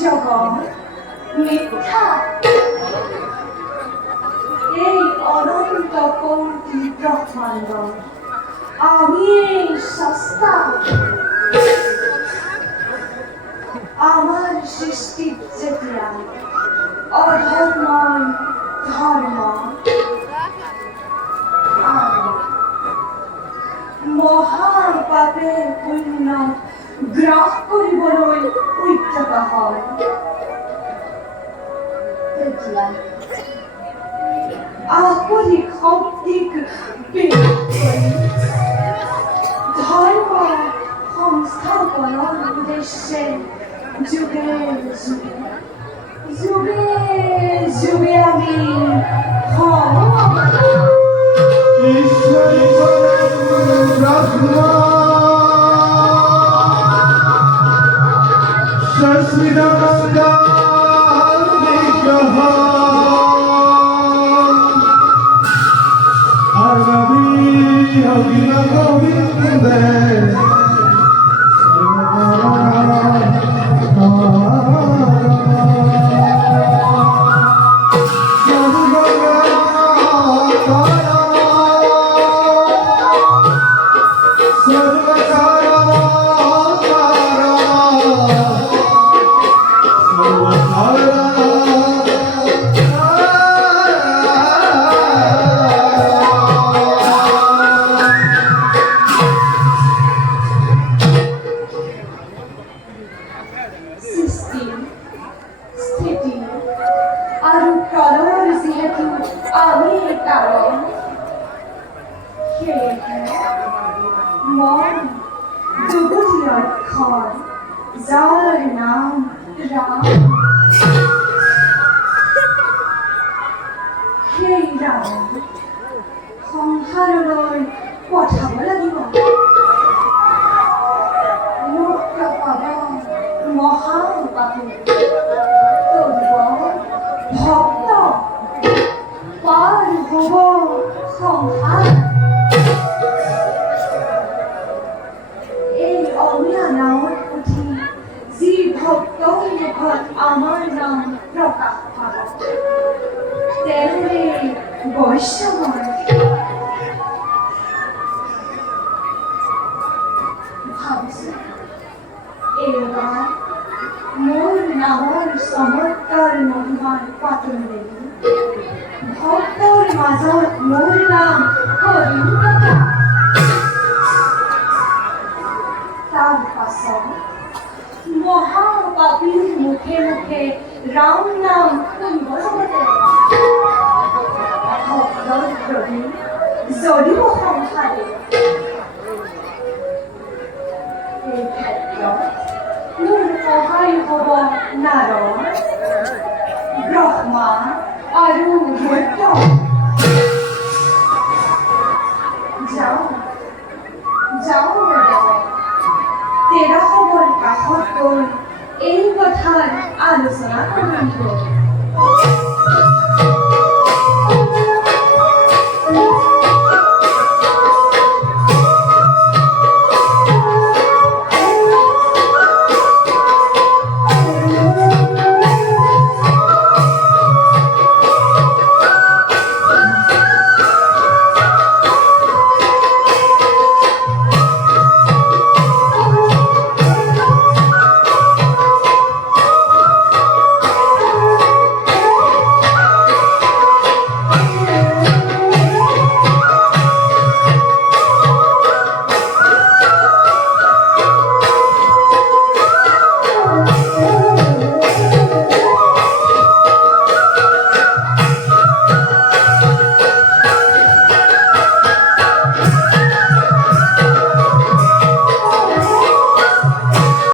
জগৎ মিথ্যা এই অনন্ত কোটি ব্রহ্মাণ্ড আমি এই সস্তা আমার সৃষ্টি যেতিয়া অধর্ম ধর্ম মহাপাপে পুণ্য গ্রাস কৰিবলৈ উদ্যত হয় তেতিয়া আপৰিক শক্তিক ধৰ্ম সংস্থাপনৰ উদ্দেশ্যে যুগে যুগে যুগে আমি মন দুগুটি অক্ষর যার নাম রাম সেই ৰাম সংসাৰলৈ পঠাব লাগিব মুক্ত পাব মহাপাপী ভক্ত পাৰ হ'ব সংসাৰ এই অমিয়া নাৱত উঠি যি ভক্তৰ মুখত আমাৰ নাম প্ৰকাশ পাব তেওঁৰে বৈষ্ণৱ ভাবিছোঁ এইবাৰ মোৰ নামৰ চমৎকাৰ মহিমাৰ পাতল দেৱী ভক্তৰ মাজত মোৰ নাম কৰিম কথা তাৰ পাছত মহাপাপীৰ মুখে মুখে ৰাম নাম শুনিব লগতে ভক্তৰ প্ৰতি যদিও সংসাৰে এই ক্ষেত্ৰত মোৰ সহায় হ'ব নাৰদ ব্ৰহ্মা আৰু মধ্য যাওঁ তেৰাসৱৰ কাষত গৈ এই কথাৰ আলোচনা কৰিম।